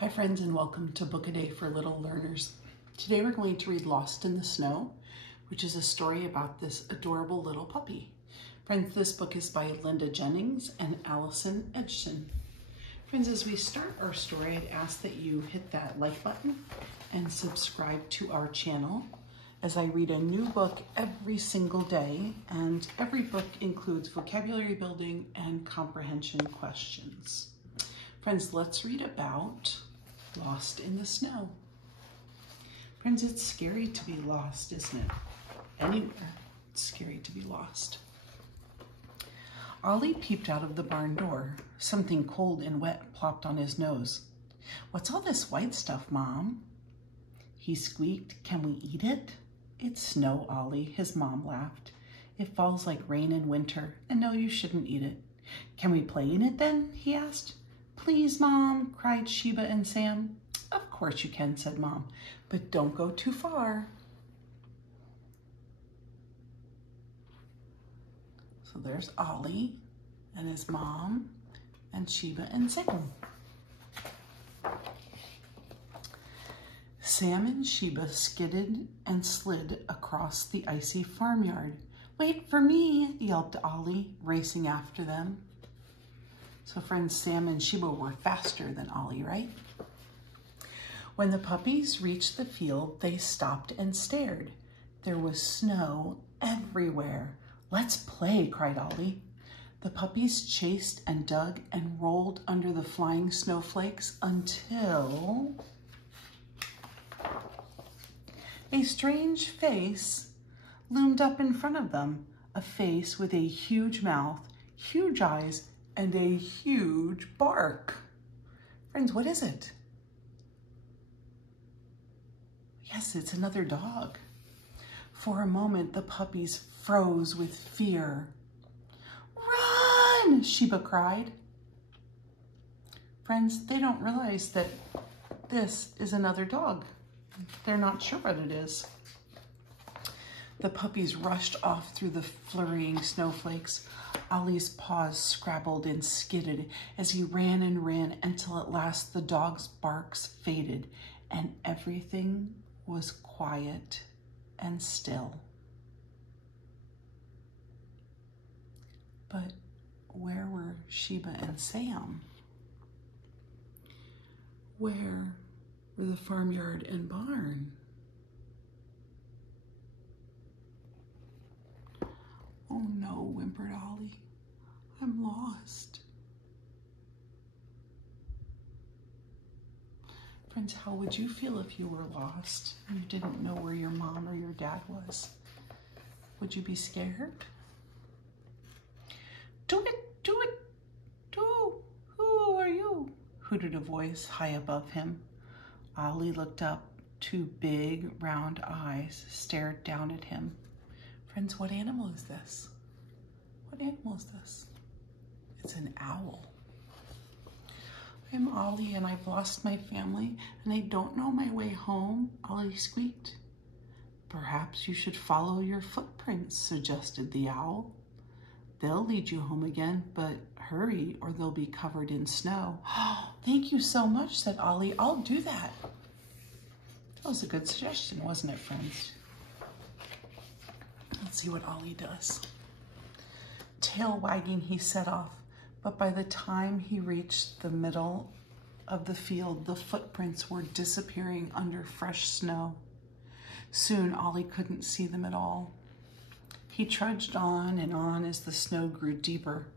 Hi friends, and welcome to Book a Day for Little Learners. Today we're going to read Lost in the Snow, which is a story about this adorable little puppy. Friends, this book is by Linda Jennings and Allison Edgson. Friends, as we start our story, I'd ask that you hit that like button and subscribe to our channel as I read a new book every single day, and every book includes vocabulary building and comprehension questions. Friends, let's read about Lost in the Snow. Friends, it's scary to be lost, isn't it? Anywhere, it's scary to be lost. Ollie peeped out of the barn door. Something cold and wet plopped on his nose. "What's all this white stuff, Mom?" He squeaked. "Can we eat it?" "It's snow, Ollie," his mom laughed. "It falls like rain in winter, and no, you shouldn't eat it." "Can we play in it then?" he asked. "Please, Mom," cried Sheba and Sam. "Of course you can," said Mom, "but don't go too far." So there's Ollie and his mom and Sheba and Sam. Sam and Sheba skidded and slid across the icy farmyard. "Wait for me," yelped Ollie, racing after them. So friends, Sam and Sheba were faster than Ollie, right? When the puppies reached the field, they stopped and stared. There was snow everywhere. "Let's play," cried Ollie. The puppies chased and dug and rolled under the flying snowflakes until a strange face loomed up in front of them, a face with a huge mouth, huge eyes, and a huge bark. Friends, what is it? Yes, it's another dog. For a moment, the puppies froze with fear. "Run!" Sheba cried. Friends, they don't realize that this is another dog. They're not sure what it is. The puppies rushed off through the flurrying snowflakes. Ollie's paws scrabbled and skidded as he ran and ran until at last the dog's barks faded and everything was quiet and still. But where were Sheba and Sam? Where were the farmyard and barn? "Oh no," whimpered Ollie. "I'm lost." Friends, how would you feel if you were lost and you didn't know where your mom or your dad was? Would you be scared? "Do it, do it, do. Who are you?" hooted a voice high above him. Ollie looked up. Two big, round eyes stared down at him. Friends, what animal is this? What animal is this? It's an owl. "I'm Ollie and I've lost my family and I don't know my way home," Ollie squeaked. "Perhaps you should follow your footprints," suggested the owl. "They'll lead you home again, but hurry or they'll be covered in snow." "Oh, thank you so much," said Ollie. "I'll do that." That was a good suggestion, wasn't it, friends? Let's see what Ollie does. Tail wagging, he set off, but by the time he reached the middle of the field, the footprints were disappearing under fresh snow. Soon, Ollie couldn't see them at all. He trudged on and on as the snow grew deeper.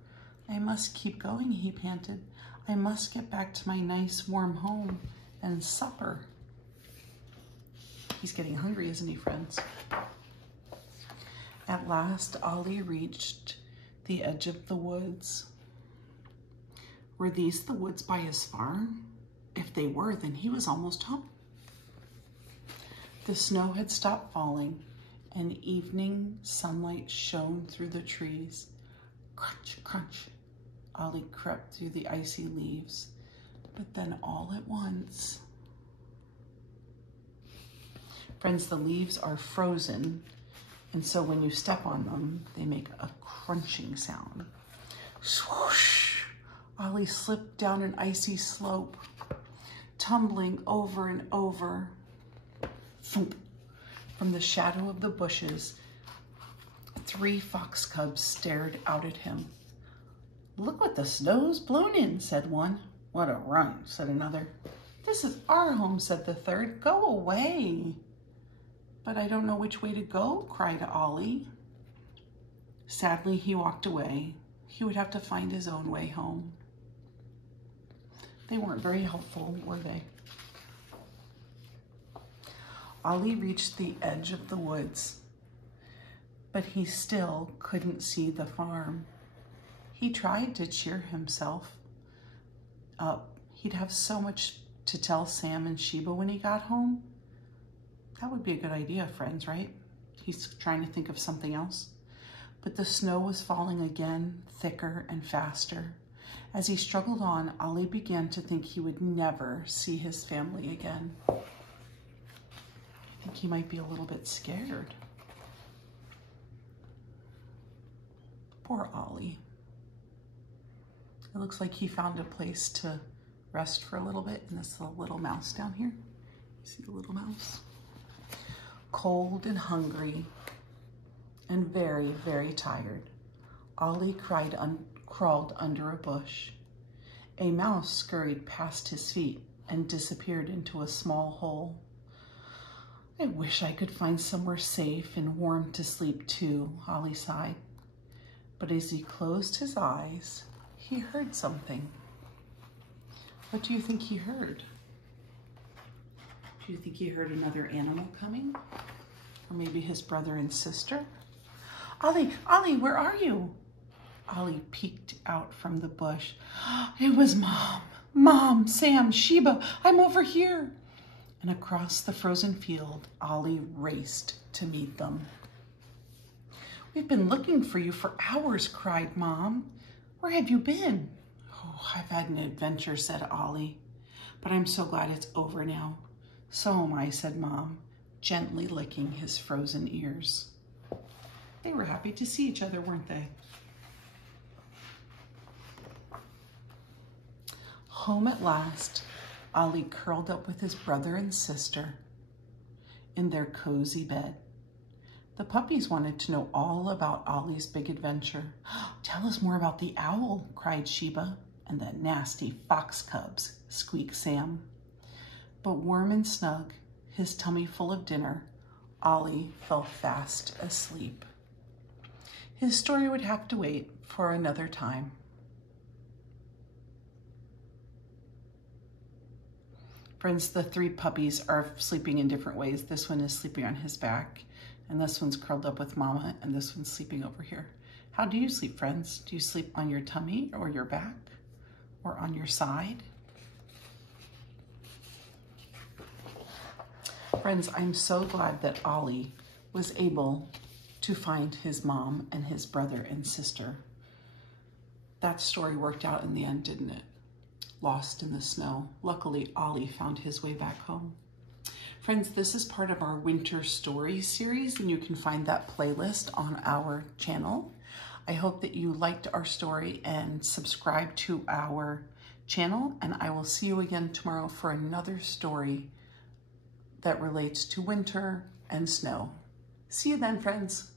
"I must keep going," he panted. "I must get back to my nice warm home and supper." He's getting hungry, isn't he, friends? At last, Ollie reached the edge of the woods. Were these the woods by his farm? If they were, then he was almost home. The snow had stopped falling, and evening sunlight shone through the trees. Crunch, crunch. Ollie crept through the icy leaves, but then all at once... Friends, the leaves are frozen, and so when you step on them, they make a crunching sound. Swoosh! Ollie slipped down an icy slope. tumbling over and over. Thump. From the shadow of the bushes, 3 fox cubs stared out at him. "Look what the snow's blown in," said one. "What a run," said another. "This is our home," said the third. "Go away." "But I don't know which way to go," cried Ollie. Sadly, he walked away. He would have to find his own way home. They weren't very helpful, were they? Ollie reached the edge of the woods, but he still couldn't see the farm. He tried to cheer himself up. He'd have so much to tell Sam and Sheba when he got home. That would be a good idea, friends, right? He's trying to think of something else. But the snow was falling again, thicker and faster. As he struggled on, Ollie began to think he would never see his family again. I think he might be a little bit scared. Poor Ollie. It looks like he found a place to rest for a little bit in this little mouse down here. You see the little mouse? Cold and hungry and very, very tired, Ollie crawled under a bush. A mouse scurried past his feet and disappeared into a small hole. "I wish I could find somewhere safe and warm to sleep too," Ollie sighed. But as he closed his eyes, he heard something. What do you think he heard? Do you think he heard another animal coming? Or maybe his brother and sister? Ollie, where are you?" Ollie peeked out from the bush. "It was Mom, Sam, Sheba, I'm over here." And across the frozen field, Ollie raced to meet them. "We've been looking for you for hours," cried Mom. "Where have you been?" "Oh, I've had an adventure," said Ollie, "but I'm so glad it's over now." "So am I," said Mom, gently licking his frozen ears. They were happy to see each other, weren't they? Home at last, Ollie curled up with his brother and sister in their cozy bed. The puppies wanted to know all about Ollie's big adventure. "Tell us more about the owl," cried Sheba. "And the nasty fox cubs," squeaked Sam. But warm and snug, his tummy full of dinner, Ollie fell fast asleep. His story would have to wait for another time. Friends, the 3 puppies are sleeping in different ways. This one is sleeping on his back, and this one's curled up with Mama, and this one's sleeping over here. How do you sleep, friends? Do you sleep on your tummy or your back or on your side? Friends, I'm so glad that Ollie was able to find his mom and his brother and sister. That story worked out in the end, didn't it? Lost in the snow. Luckily, Ollie found his way back home. Friends, this is part of our winter story series, and you can find that playlist on our channel. I hope that you liked our story and subscribe to our channel, and I will see you again tomorrow for another story that relates to winter and snow. See you then, friends.